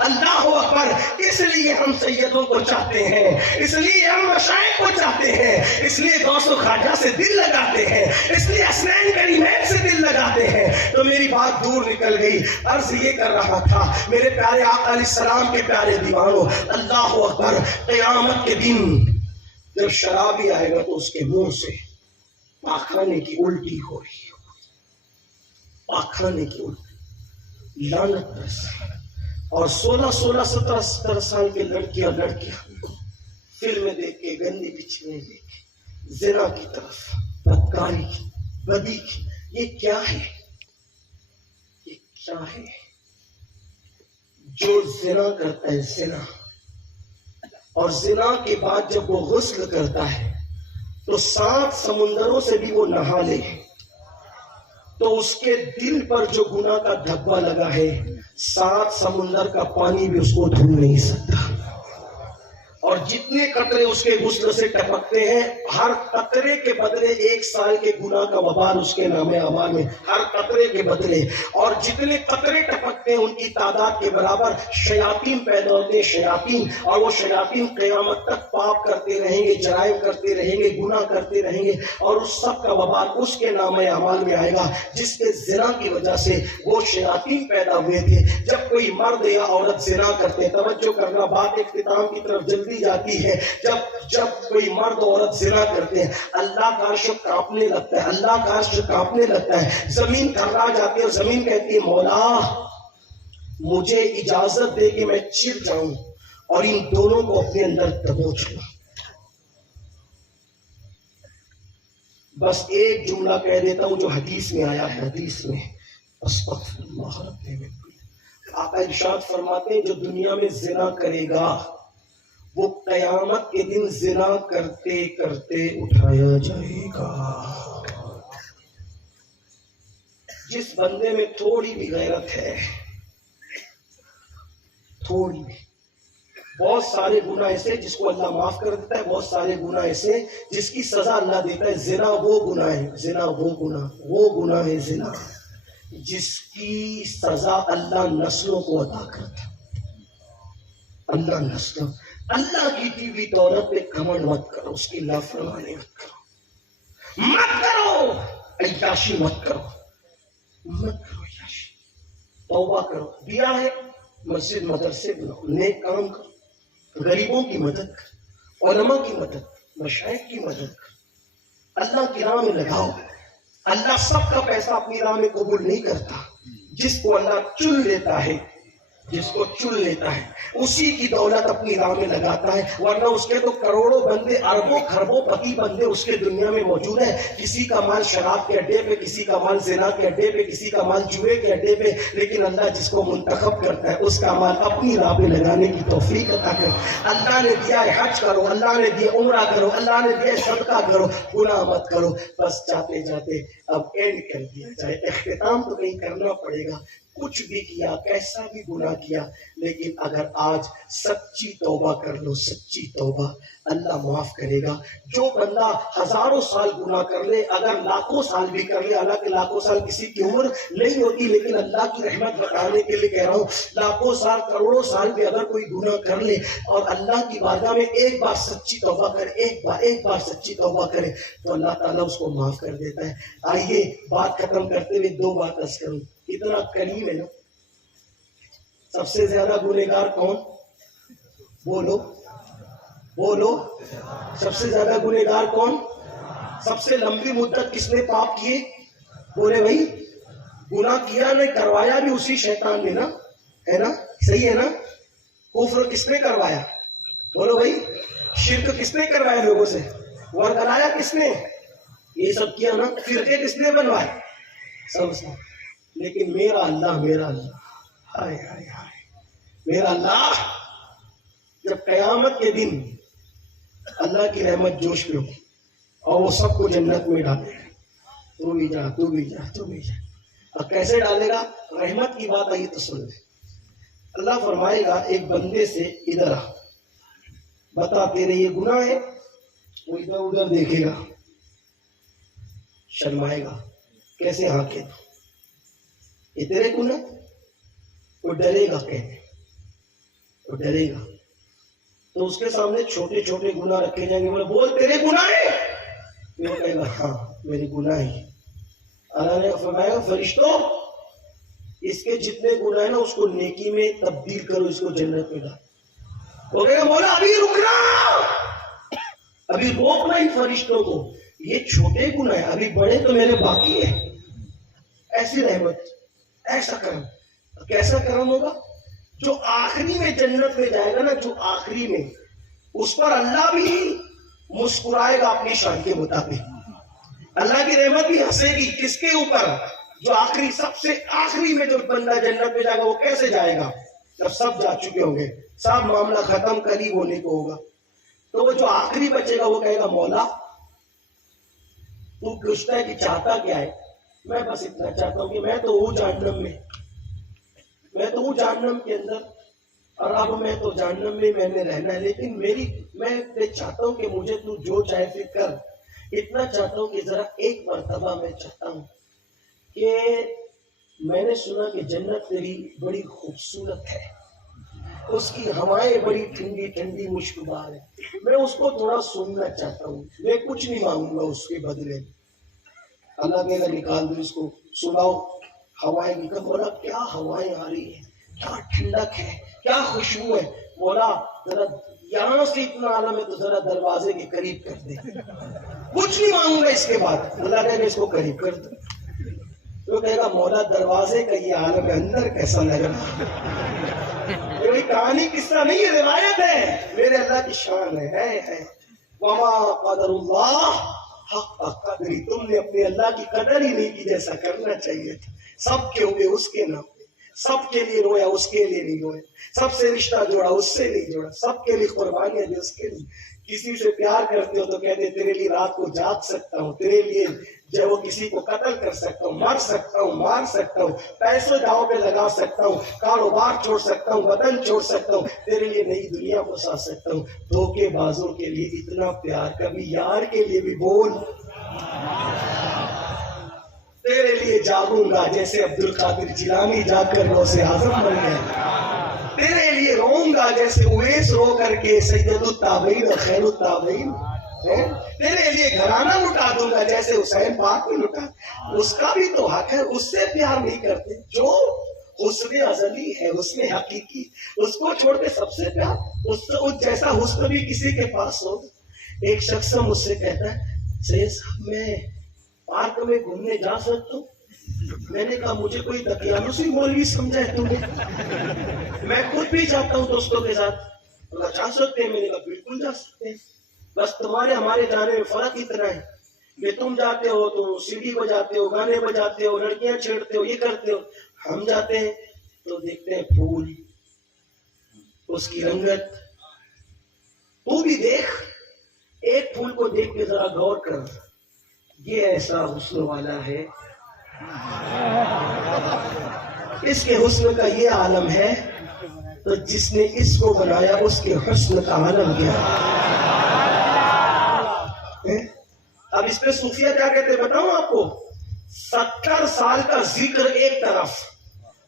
اللہ اکبر. اس لیے ہم سیدوں کو چاہتے ہیں, اس لیے ہم مشائخ کو چاہتے ہیں, اس لیے غوث و خواجہ سے دل لگاتے ہیں, اس لیے حسنین کریمین سے دل لگاتے ہیں. تو میری بات دور نکل گئی. عرض یہ کر رہا تھا میرے پیارے آقا علیہ السلام کے پیارے دیوانوں, اللہ اکبر, قیامت کے دن جب شرابی آئے گا تو اس کے منہ سے پاخانے کی الٹی ہو رہی ہے, پاخانے کی الٹی, لعنت برسے. اور 16 17 سال کے لڑکیاں فلمیں دیکھ کے, گندی پچھلے دیکھ کے, زنا کی طرف, بدکاری کی, بدی کی. یہ کیا ہے, یہ کیا ہے؟ جو زنا کرتا ہے زنا, اور زنا کے بعد جب وہ غسل کرتا ہے تو 7 سمندروں سے بھی وہ نہا لے تو اس کے دل پر جو گناہ کا دھبا لگا ہے 7 سمندر کا پانی بھی اس کو دھو نہیں سکتا. اور جتنے قطرے اس کے غسل سے ٹپکتے ہیں, ہر قطرے کے بدلے 1 سال کے گناہ کا وبال اس کے نام اعمال میں, ہر قطرے کے بدلے. اور جتنے قطرے ٹپکتے ہیں ان کی تعداد کے برابر شیاطین پیدا ہوتے ہیں, شیاطین. اور وہ شیاطین قیامت تک پاپ کرتے رہیں گے, جرائم کرتے رہیں گے, گناہ کرتے رہیں گے, اور اس سب کا وبال اس کے نام اعمال میں آئے گا جس کے زنا کی وجہ سے وہ شیاطین پیدا ہوئے تھے. جب کوئی مرد یا عورت زنا کرتے ہیں, توجہ کرنا, بات اختتام کی طرف جلدی جاتی ہے. جب کوئی مرد عورت زنا کرتے ہیں, اللہ کا عرش کانپنے لگتا ہے, اللہ کا عرش کانپنے لگتا ہے, زمین تھرا جاتی ہے, اور زمین کہتی ہے مولا مجھے اجازت دے کہ میں چر جاؤں اور ان دونوں کو اپنے اندر دبوچ لوں. بس ایک جملہ کہہ دیتا ہوں جو حدیث میں آیا ہے, حدیث میں استغفر اللہ رب من. آپ ارشاد فرماتے ہیں جو دنیا میں زنا کرے گا وہ قیامت کے دن زنا کرتے کرتے اٹھایا جائے گا. جس بندے میں تھوڑی بھی غیرت ہے, تھوڑی بھی, بہت سارے گناہ ایسے جس کو اللہ معاف کر دیتا ہے, بہت سارے گناہ ایسے جس کی سزا اللہ دیتا ہے. زنا وہ گناہ ہے, زنا وہ گناہ ہے, زنا جس کی سزا اللہ نسلوں کو عطا کرتا ہے. اللہ نسلوں, اللہ کی دی ہوئی دولت پہ گھمنڈ مت کرو, اس کی لاپرواہی مت کرو, عیاشی مت کرو, عیاشی. توبہ کرو, دیا ہے مسجد مدرسے بناؤ, نیک کام کرو, غریبوں کی مدد کر, علماء کی مدد, مشائخ کی مدد کر, اللہ کی راہ میں لگاؤ. اللہ سب کا پیسہ اپنی راہ میں قبول نہیں کرتا. جس کو اللہ چن لیتا ہے, جس کو چن لیتا ہے اسی کی دولت اپنی راہ میں لگاتا ہے, ورنہ اس کے تو کروڑوں بندے, اربوں خربوں پتی بندے اس کے دنیا میں موجود ہیں. کسی کا مال شراب کے اڈے پہ, کسی کا مال زنا کے اڈے پہ, کسی کا مال جوئے کے اڈے پہ, لیکن اللہ جس کو منتخب کرتا ہے اس کا مال اپنی راہ پہ لگانے کی توفیق عطا کرے. اللہ نے دیا ہے حج کرو, اللہ نے دیا عمرہ کرو, اللہ نے دیا صدقہ کرو, گناہ مت کرو. بس جاتے جاتے اب اینڈ کر دیا جائے, اختتام تو کہیں کرنا پڑے گا. کچھ بھی کیا, کیسا بھی گناہ کیا, لیکن اگر آج سچی توبہ کر لو, سچی توبہ, اللہ معاف کرے گا. جو بندہ ہزاروں سال گناہ کر لے, اگر لاکھوں سال بھی کر لے, حالانکہ لاکھوں سال کسی کی عمر نہیں ہوتی, لیکن اللہ کی رحمت بتانے کے لیے کہہ رہا ہوں, لاکھوں سال کروڑوں سال بھی اگر کوئی گناہ کر لے اور اللہ کی بارگاہ میں ایک بار سچی توبہ کرے, ایک بار سچی توبہ کرے, تو اللہ تعالیٰ اس کو معاف کر دیتا ہے. آئیے بات ختم کرتے ہوئے 2 بات عرض کروں. اتنا کریم ہے نا, سب سے زیادہ گنہگار کون, بولو بولو, سب سے زیادہ گنہگار کون, سب سے لمبی مدت کس نے پاپ کیے, بولے بھائی, گناہ کیا نہیں, کروایا بھی اسی شیطان نے نا, ہے نا, صحیح ہے نا. کفر کس نے کروایا, بولو بھائی, شرک کس نے کروایا لوگوں سے, ورگلایا کس نے, یہ سب کیا نا, فرقے کس نے بنوائے, سب. لیکن میرا اللہ ہائے ہائے ہائے, میرا اللہ جب قیامت کے دن اللہ کی رحمت جوش میں ہو اور وہ سب کو جنت میں ڈالے, تو بھی جا, تو بھی جا, تو بھی جا. اور کیسے ڈالے گا, رحمت کی بات آئی تو سن لے. اللہ فرمائے گا ایک بندے سے, ادھر آ, بتا تیرے یہ گناہ ہے. وہ ادھر ادھر دیکھے گا, شرمائے گا, کیسے ہاں کہ یہ تیرے گناہ, وہ ڈرے گا کہنے, تو ڈرے گا. تو اس کے سامنے چھوٹے چھوٹے گناہ رکھے جائیں گے, بولے بول تیرے گناہ ہیں, وہ کہے گا ہاں میرے گناہ ہی. اللہ نے فرمایا فرشتوں اس کے جتنے گناہ ہیں نا اس کو نیکی میں تبدیل کرو, اس کو جنت میں ڈال. وہ کہے گا مولا ابھی رکنا, ابھی روکنا ان فرشتوں کو, یہ چھوٹے گناہ ہیں, ابھی بڑے تو میرے باقی ہیں. ایسی رحمت, ایسا کرم. کیسا کرم ہوگا؟ جو آخری میں جنت میں جائے گا نا, جو آخری میں, اس پر اللہ بھی مسکرائے گا اپنی شان کے مطابق. اللہ کی رحمت بھی ہنسے گی کس کے اوپر؟ جو آخری, سب سے آخری میں جو بندہ جنت میں جائے گا. وہ کیسے جائے گا؟ جب سب جا چکے ہوں گے, سب معاملہ ختم قریب ہونے کو ہوگا, تو وہ جو آخری بچے گا وہ کہے گا مولا تو پوچھتا ہے کہ چاہتا کیا ہے؟ میں بس اتنا چاہتا ہوں کہ میں تو ہوں جہنم میں, میں تو ہوں جہنم کے اندر, اور اب میں تو جہنم میں نے رہنا ہے, لیکن میں چاہتا ہوں کہ مجھے تو جو چاہے پھر کر. اتنا چاہتا ہوں کہ ذرا ایک مرتبہ میں چاہتا ہوں کہ میں نے سنا کہ جنت تیری بڑی خوبصورت ہے, اس کی ہوائیں بڑی ٹھنڈی ٹھنڈی مشکبار ہے, میں اس کو تھوڑا سننا چاہتا ہوں, میں کچھ نہیں مانگوں گا اس کے بدلے. اللہ کہے گا نکال دو اس کو, سناؤ ہوائیں کی. بولا کیا ہوائیں آ رہی ہیں, کیا ٹھنڈک ہے, کیا خوشبو ہے. بولا ذرا یہاں سے اتنا عالم ہے تو ذرا دروازے کے قریب کر دے, کچھ نہیں مانگوں گا اس کے بعد. اللہ کہے گا اس کو قریب کر دو. تو کہے گا مولا دروازے کا یہ عالم اندر کیسا لگ رہا؟ یہ کہانی قصہ نہیں ہے, روایت ہے, میرے اللہ کی شان ہے. وما قدر اللہ حق قدری, تم نے اپنے اللہ کی قدر ہی نہیں کی جیسا کرنا چاہیے تھا. سب کے ہوئے اس کے نام, سب کے لیے رویا اس کے لیے نہیں رویا, سب سے رشتہ جوڑا اس سے نہیں جوڑا, سب کے لیے قربانیاں دی اس کے لیے. کسی سے پیار کرتے ہو تو کہتے تیرے لیے رات کو جاگ سکتا ہوں, تیرے لیے جو وہ کسی کو قتل کر سکتا ہوں, مر سکتا ہوں, مار سکتا ہوں, پیسے داؤ پہ لگا سکتا ہوں, کاروبار چھوڑ سکتا ہوں, وطن چھوڑ سکتا ہوں, تیرے لیے نئی دنیا بسا سکتا ہوں. دھوکے بازوں کے لیے اتنا پیار, کبھی یار کے لیے بھی بول. تیرے لیے جاگوں گا جیسے عبد القادر جیلانی جا کر غوث اعظم بن گئے. تیرے لیے روؤں گا جیسے اویس رو کر کے سید التابعین اور خیر التابعین. تیرے لیے گھرانہ لٹا دوں گا جیسے حسین پاک نے لٹا. اس کا بھی تو حق ہے, اس سے پیار نہیں کرتے. جو حسن ازلی ہے, حسن حقیقی, اس کو چھوڑ کے سب سے پیار, اس جیسا حسن بھی کسی کے پاس ہو. ایک شخص مجھ سے کہتا ہے سید صاحب میں پارک میں گھومنے جا سکتا ہوں؟ میں نے کہا مجھے کوئی دقیانوسی مولوی سمجھا ہے تم نے؟ میں خود بھی جاتا ہوں دوستوں کے ساتھ. جا سکتے ہیں؟ میں نے کہا بالکل جا سکتے ہیں, بس تمہارے ہمارے جانے میں فرق اتنا ہے کہ تم جاتے ہو تو سیڑھی بجاتے ہو, گانے بجاتے ہو, لڑکیاں چھیڑتے ہو, یہ کرتے ہو. ہم جاتے ہیں تو دیکھتے ہیں پھول, اس کی رنگت. تو بھی دیکھ, ایک پھول کو دیکھ کے ذرا غور کر, یہ ایسا حسن والا ہے, اس کے حسن کا یہ عالم ہے, تو جس نے اس کو بنایا اس کے حسن کا عالم کیا. اب اس پہ صوفیہ کیا کہتے ہیں بتاؤں آپ کو؟ 70 سال کا ذکر ایک طرف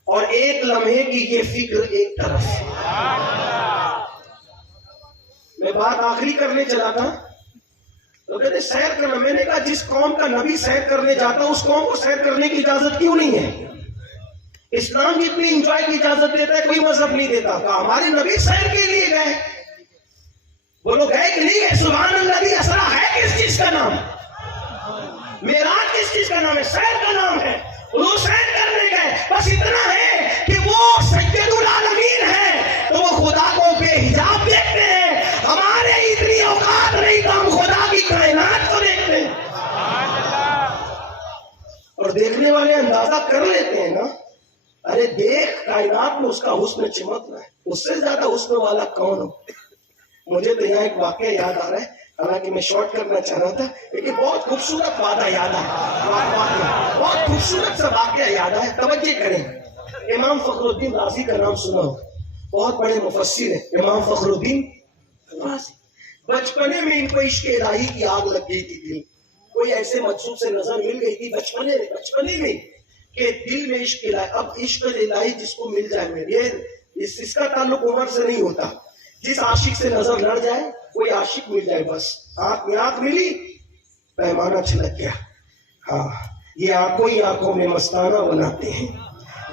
اور ایک لمحے کی یہ فکر ایک طرف. میں بات آخری کرنے چلا تھا تو کہتے سیر کرنا. میں نے کہا جس قوم کا نبی سیر کرنے جاتا اس قوم کو سیر کرنے کی اجازت کیوں نہیں ہے؟ اسلام جتنی انجوائے کی اجازت دیتا ہے کوئی مذہب نہیں دیتا. کہا ہمارے نبی سیر کے لیے گئے. بولو گئے کہ نہیں گئے؟ سبحان اللہ. اسرا ہے کس چیز کا نام؟ معراج کس چیز کا نام ہے؟ سیر کا نام ہے. وہ سیر کرنے گئے, بس اتنا ہے کہ وہ سید العالمین ہے تو وہ خدا کو بے حجاب دیکھتے ہیں. ہمارے اتنی اوقات نہیں تو ہم خدا کی کائنات کو دیکھتے ہیں, اور دیکھنے والے اندازہ کر لیتے ہیں نا, ارے دیکھ کائنات میں اس کا حسن چمک رہا ہے, اس سے زیادہ حسن والا کون ہو. مجھے تو یہاں ایک واقعہ یاد آ رہا ہے, حالانکہ میں شارٹ کرنا چاہ رہا تھا, لیکن بہت خوبصورت واقعہ یاد آیا, بہت خوبصورت سا واقعہ یاد آیا. توجہ کریں, امام فخر الدین رازی کا نام سنا ہو, بہت بڑے مفسر ہیں امام فخر الدین رازی. بچپنے میں ان کو عشق الہی کی آگ لگ گئی تھی. کوئی ایسے مجذوب سے نظر مل گئی تھی بچپنے میں کہ دل میں عشق الہی. اب عشق الہی جس کو مل جائے, اس کا تعلق عمر سے نہیں ہوتا. جس عاشق سے نظر لڑ جائے, کوئی عاشق مل جائے, بس آنکھ میں آنکھ ملی, پیمانہ چھلک گیا. ہاں, یہ آنکھوں ہی آنکھوں میں مستانہ بناتے ہیں,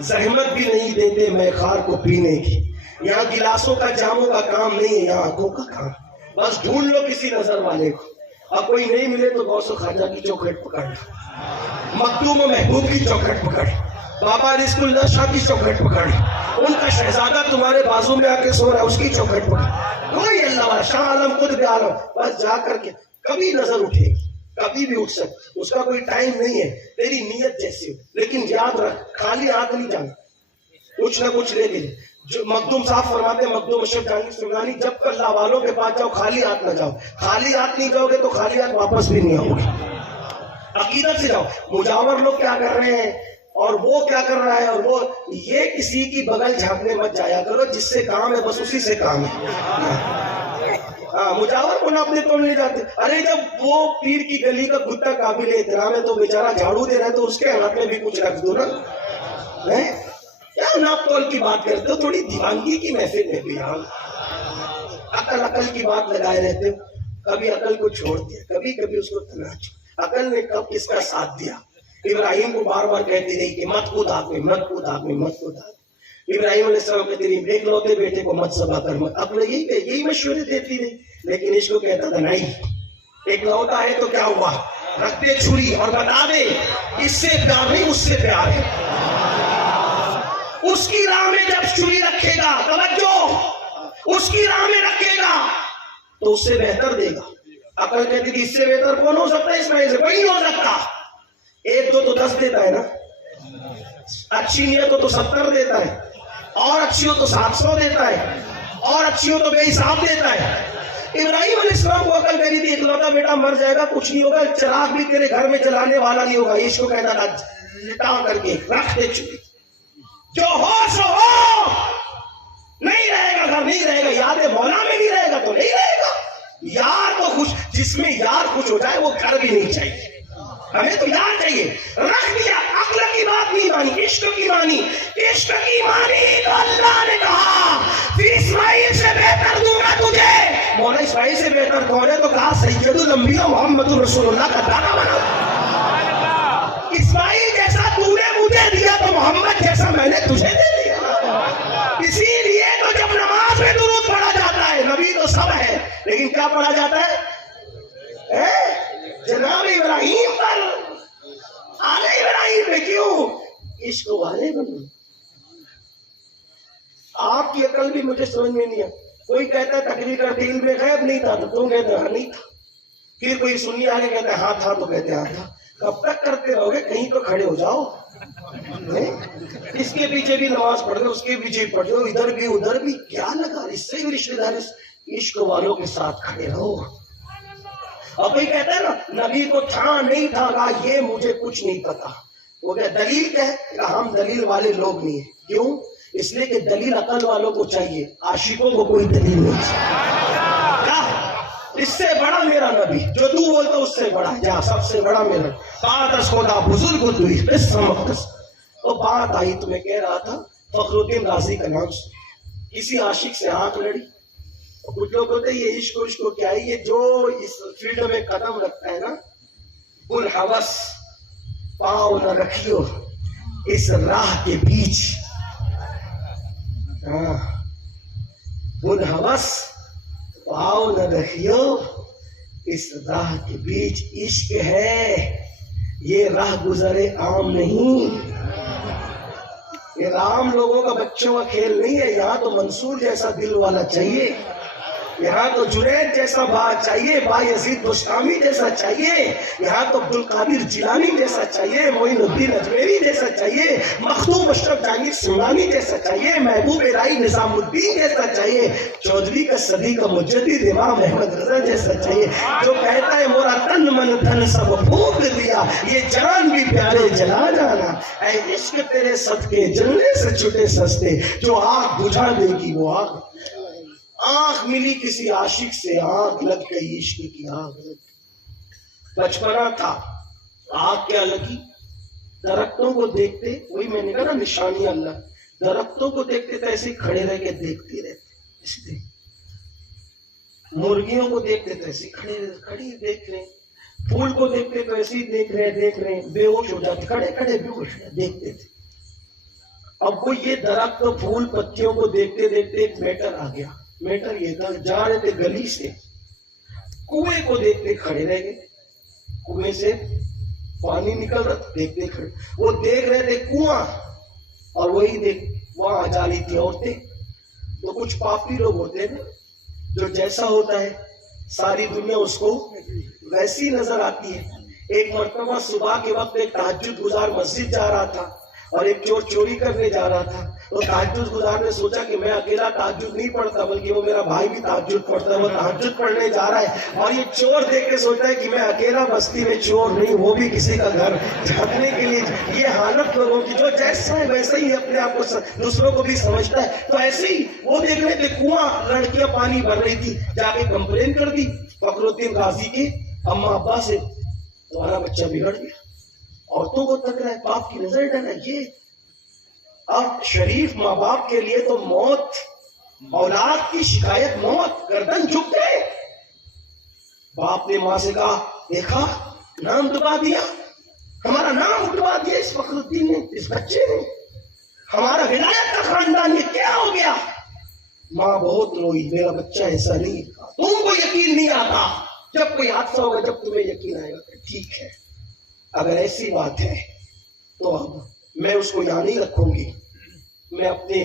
زحمت بھی نہیں دیتے میں خار کو پینے کی. یہاں گلاسوں کا جاموں کا کام نہیں ہے, یہاں آنکھوں کا کام. بس ڈھونڈ لو کسی نظر والے کو, اب کوئی نہیں ملے تو غوث و خواجہ کی چوکھٹ پکڑ لو, مخدوم و محبوب کی چوکھٹ پکڑ, بابا رزق اللہ شاہ کی چوکھٹ پکڑ, ان کا شہزادہ تمہارے بازو میں آ کے سو رہا ہے اس کی چوکھٹ پکڑ. کوئی اللہ والا شاہ عالم خود بھی عالم, بس جا کر کے کبھی نظر اٹھے گی, کبھی بھی اٹھ سکتی, اس کا کوئی ٹائم نہیں ہے, تیری نیت جیسی ہو. لیکن یاد رکھ, خالی ہاتھ نہیں جانا, کچھ نہ کچھ لے کے. جو مخدوم صاحب فرماتے ہیں, مخدوم اشرف جہانگیر سمنانی, جب کل اللہ والوں کے پاس جاؤ خالی ہاتھ نہ جاؤ. خالی ہاتھ نہیں جاؤ گے تو خالی ہاتھ واپس بھی نہیں آؤ گے. عقیدت سے جاؤ. مجاور لوگ کیا کر رہے ہیں اور وہ کیا کر رہا ہے, اور وہ یہ کسی کی بغل جھانکنے مت جایا کرو, جس سے کام ہے بس اسی سے کام ہے. ہاں, مجاور کو نہ اپنے توڑ لے جاتے. ارے جب وہ پیر کی گلی کا کتا قابل احترام ہے تو بیچارہ جھاڑو دے رہا ہے تو اس کے ہاتھ میں بھی کچھ رکھ دو نا. کیا ناپ تول کی بات کرتے ہو, تھوڑی دیوانگی کی محفل ہے بھی. عقل کی بات لگائے رہتے ہو, کبھی عقل کو چھوڑ دیا, کبھی کبھی اس کو تناچ. عقل نے کب کس کا ساتھ دیا؟ ابراہیم کو بار بار کہتی رہی کہ مت کود آگ میں, مت کود آگ میں, مت کود آگ. ابراہیم علیہ السلام کہتی رہی ایک لوتے بیٹے کو مت ذبح کر, مت. عقل یہی مشورے دیتی رہی, لیکن اس کو کہتا تھا نہیں, ایک لوتا ہے تو کیا ہوا, رکھ دے چھری اور بتا دے اس سے پیار نہیں اس سے پیار ہے. اس کی راہ میں جب چھری رکھے گا, توجہ, اس کی راہ میں رکھے گا تو اس سے بہتر دے گا. عقل کہتی تھی اس سے بہتر کون ہو سکتا ہے, اس میں سے کوئی نہیں ہو سکتا. ایک دو تو 10 دیتا ہے نا, اچھی نیت ہو تو 70 دیتا ہے, اور اچھی ہو تو 700 دیتا ہے, اور اچھی ہو تو بے حساب دیتا ہے. ابراہیم علیہ السلام کو عقل کہی تھی اکلوتا بیٹا مر جائے گا, کچھ نہیں ہوگا, چراغ بھی تیرے گھر میں جلانے والا نہیں ہوگا. اس کو کہتا تھا لٹا کر کے رکھ دے چھری, جو ہو سو ہو, نہیں رہے گا گھر, نہیں رہے گا یاد مولا میں, نہیں رہے گا تو نہیں رہے گا. یار تو خوش, جس میں یار خوش ہو جائے وہ گھر بھی نہیں چاہیے, ہمیں تو یار چاہیے. رکھ دیا, عقل کی بات نہیں مانی, عشق کی مانی, عشق کی مانی تو اللہ نے کہا پھر اسماعیل سے بہتر دوں گا تجھے. مولا اسماعیل سے بہتر کون ہے, تو کہا سید الانبیاء محمد رسول اللہ کا دانا بنا. اسماعیل جیسا تو نے مجھے دیا تو محمد جیسا میں نے تجھے دے دیا. اسی لیے تو جب نماز میں درود پڑھا جاتا ہے, نبی تو سب ہے لیکن کیا پڑھا جاتا ہے, جناب ابراہیم پر, آل ابراہیم پہ. کیوں؟ عشق والے بنو. آپ کی عقل بھی مجھے سمجھ میں نہیں ہے. کوئی کہتا ہے تقریر کرتے علم غیب نہیں تھا, تو تم کہتے ہیں نہیں تھا. پھر کوئی سنی آگے کہتا ہے ہاں تھا, تو کہتے ہیں ہاں تھا. کب تک کرتے رہو گے, کہیں تو کھڑے ہو جاؤ. اس کے پیچھے بھی نماز پڑھ دو, اس کے پیچھے پڑھ دو, ادھر بھی ادھر بھی, کیا لگا, اس سے بھی رشتے دار. عشق والوں کے ساتھ کھڑے رہو. اور کوئی کہتا ہے نا نبی کو تھا نہیں تھا, یہ مجھے کچھ نہیں پتا. وہ کہ دلیل کیا ہے, کہ ہم دلیل والے لوگ نہیں ہیں. کیوں؟ اس لیے کہ دلیل عقل والوں کو چاہیے, عاشقوں کو کوئی دلیل نہیں چاہیے. اس سے بڑا میرا نبی, جو تو بولتا اس سے بڑا, جہاں سب سے بڑا میرا. بات از خدا بزرگ ہوئی قصہ مقدس. تو بات آئی تو میں کہہ رہا تھا فخر الدین رازی کا نام سے, کسی عاشق سے آنکھ لڑی. کچھ لوگ ہوتے ہیں یہ عشق کو کیا ہے, یہ جو اس فیلڈ میں قدم رکھتا ہے نا, گل حوث پاؤں نہ رکھیو اس راہ کے بیچ. گل حوث پاؤں نہ رکھیو اس راہ کے بیچ. عشق ہے یہ راہ گزرے عام نہیں, یہ عام لوگوں کا بچوں کا کھیل نہیں ہے. یہاں تو منصور جیسا دل والا چاہیے, یہاں تو جنید جیسا بات چاہیے, بایزید بستامی جیسا چاہیے, یہاں تو عبدالقادر جیلانی جیسا چاہیے, معین الدین اجمیری جیسا چاہیے, مخدوم اشرف جہانگیر سمنانی جیسا چاہیے, محبوب رائی نظام الدین جیسا چاہیے, چودھری کا صدی کا مجدد امام احمد رضا جیسا چاہیے, جو کہتا ہے مورا تن من دھن سب پھونک دیا, یہ جان بھی پیارے جلا جانا. اے عشق تیرے صدقے جلنے سے چھٹے سستے, جو آگ بجھا دے گی وہ آگ. آنکھ ملی کسی عاشق سے, آنکھ لگ گئی عشق کی آگ لگ. بچپنا تھا, آگ کیا لگی, درختوں کو دیکھتے, وہی میں نے کہا نا نشانی اللہ, درختوں کو دیکھتے تھے ایسے ہی کھڑے رہ کے دیکھتے رہتے، مرغیوں کو دیکھتے تھے ایسے کھڑی دیکھ رہے، پھول کو دیکھتے تو ایسے ہی دیکھ رہے، بے ہوش ہو جاتے، کھڑے بے ہوش دیکھتے تھے۔ اب وہ یہ درخت پھول پتیوں کو دیکھتے دیکھتے ایک میٹر آ گیا۔ میٹر یہ تھا، جا رہے تھے گلی سے، کنویں کو دیکھتے کھڑے رہ گئے، کنویں سے پانی نکل رہا تھا، دیکھتے کھڑے، وہ دیکھ رہے تھے کنواں، اور وہی وہاں آ جا رہی تھی عورتیں۔ تو کچھ پاپی لوگ ہوتے ہیں جو جیسا ہوتا ہے ساری دنیا اس کو ویسی نظر آتی ہے۔ ایک مرتبہ صبح کے وقت ایک تہجد گزار مسجد جا رہا تھا اور ایک چور چوری کرنے جا رہا تھا۔ تو تہجد گزار نے سوچا کہ میں اکیلا تہجد نہیں پڑھتا بلکہ وہ میرا بھائی بھی تہجد پڑھتا ہے، وہ تہجد پڑھنے جا رہا ہے، اور یہ چور دیکھ کے سوچتا ہے کہ میں اکیلا بستی میں چور نہیں، وہ بھی کسی کا گھر جھانکنے کے لیے۔ یہ حالت لوگوں کی، جو جیسا ہے ویسا ہی اپنے آپ کو دوسروں کو بھی سمجھتا ہے۔ تو ایسے ہی وہ دیکھ رہے تھے کنواں، لڑکیاں پانی بھر رہی تھی، جا کے کمپلین کر دی فخر الدین غازی کے اما ابا سے، تمہارا بچہ بگڑ گیا، عورتوں کو تک رہا ہے، باپ کی نظر ڈر ہے۔ یہ اب شریف ماں باپ کے لیے تو موت، اولاد کی شکایت موت، گردن جھک گئے۔ باپ نے ماں سے کہا، دیکھا نام دبا دیا، ہمارا نام اٹھوا دیا اس فخر الدین نے، اس بچے نے، ہمارا ولایت کا خاندان، یہ کیا ہو گیا؟ ماں بہت روئی، میرا بچہ ایسا نہیں، تم کو یقین نہیں آتا، جب کوئی حادثہ ہوگا جب تمہیں یقین آئے گا۔ ٹھیک ہے، اگر ایسی بات ہے تو اب میں اس کو یہاں نہیں رکھوں گی، میں اپنے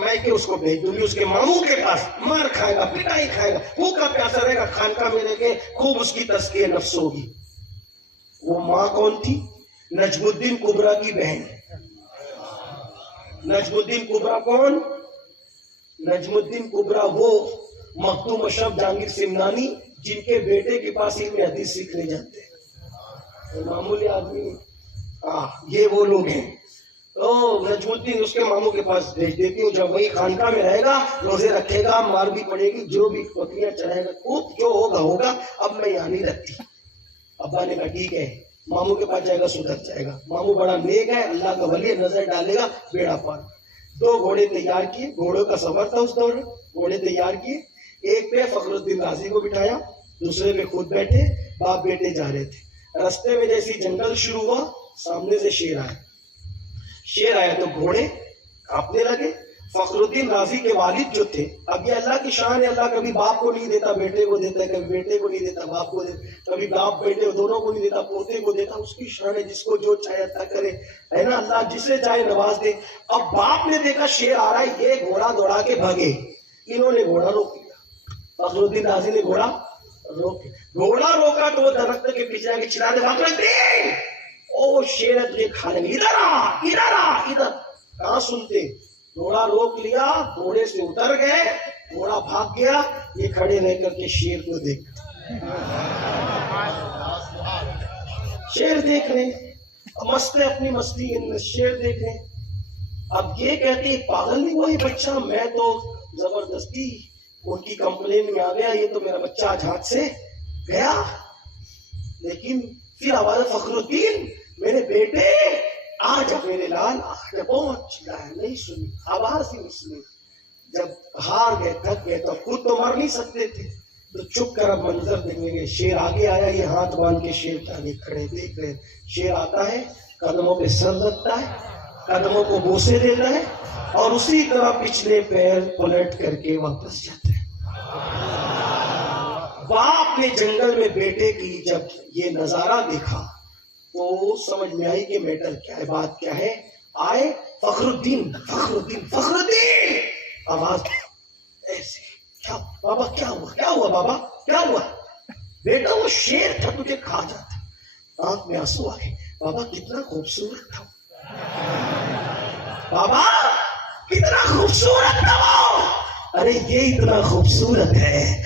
میں اس کو بھیج دوں گی اس کے ماموں کے پاس، مار کھائے گا، پٹائی کھائے گا، بھوکا پیاسا رہے گا، خانقاہ میں رہ کے خوب اس کی تزکیہ نفس ہوگی۔ وہ ماں کون تھی؟ نجم الدین کبریٰ کی بہن۔ نجم الدین کبریٰ کون؟ نجم الدین کبریٰ وہ مخدوم اشرف جہانگیر سمنانی جن کے بیٹے کے پاس علم حدیث سیکھنے جاتے ہیں، معمولی آدمی، یہ وہ لوگ ہیں۔ تو نجم الدین اس کے ماموں کے پاس بھیج دیتی ہوں، جب وہی خانقاہ میں رہے گا، روزے رکھے گا، مار بھی پڑے گی، جو بھی بکریاں چڑھائے گا، خوب جو ہوگا، اب میں یہاں نہیں رکھتی۔ ابا نے کہا ٹھیک ہے، ماموں کے پاس جائے گا، سدھر جائے گا، ماموں بڑا نیک ہے، اللہ کا ولی، نظر ڈالے گا، بیڑا پار۔ 2 گھوڑے تیار کیے، گھوڑوں کا سفر تھا اس دور میں، گھوڑے تیار کیے، ایک پہ فخر الدین غازی کو بٹھایا، دوسرے پہ خود بیٹھے، باپ بیٹے جا رہے تھے۔ رستے میں جیسی جنگل شروع ہوا، سامنے سے شیر آیا تو گھوڑے کانپنے لگے۔ فخر الدین غازی کے والد جو تھے، اب یہ اللہ کی شان ہے، اللہ کبھی باپ کو نہیں دیتا بیٹے کو دیتا ہے، کبھی بیٹے کو نہیں دیتا باپ کو دیتا، کبھی باپ بیٹے دونوں کو نہیں دیتا، پوتے کو دیتا، اس کی شان ہے، جس کو جو چاہے عطا کرے، ہے نا، اللہ جسے چاہے نواز دے۔ اب باپ نے دیکھا شیر آ رہا ہے، یہ گھوڑا دوڑا کے بھگے، انہوں نے گھوڑا روک لیا، فخر الدین غازی نے گھوڑا روکا تو وہ درخت کے پیچھے آ کے چلا دے، فخر الدین او شیر ہے تجھے کھانے میں، ادھر کہاں سنتے؟ گھوڑا روک لیا، گھوڑے سے اتر گئے، گھوڑا بھاگ گیا، یہ کھڑے رہ کر کے شیر کو دیکھ، شیر دیکھ رہے، مست ہے اپنی مستی، شیر دیکھ رہے۔ اب یہ کہتے پاگل نہیں وہی بچہ، میں تو زبردستی ان کی کمپلین میں آ گیا، یہ تو میرا بچہ آج ہاتھ سے گیا۔ لیکن پھر آواز فخر الدین، میرے بیٹے آج میرے لال، آج بہت چلایا، نہیں سنی، آواز ہی نہیں سنی۔ جب ہار گئے، تھک گئے، تو خود تو مر نہیں سکتے تھے، تو چپ کر اب منظر دیکھیں گے۔ شیر آگے آیا، یہ ہاتھ باندھ کے شیر جانے کھڑے دیکھ رہے، شیر آتا ہے، قدموں پہ سر رکھتا ہے، قدموں کو بوسے دیتا ہے، اور اسی طرح پچھلے پیر پلٹ کر کے واپس جاتا ہے۔ باپ نے جنگل میں بیٹے کی جب یہ نظارہ دیکھا تو سمجھ میں آئی کہ میٹر کیا ہے، بات کیا ہے۔ آئے فخر الدین، فخر الدین، فخر الدین، آواز ایسے، کیا بابا، کیا ہوا، کیا ہوا بابا، کیا ہوا؟ بیٹا وہ شیر تھا، تجھے کھا جاتا۔ آنکھ میں آنسو آ گئے، بابا کتنا خوبصورت تھا، بابا کتنا خوبصورت تھا وہ، ارے یہ اتنا خوبصورت ہے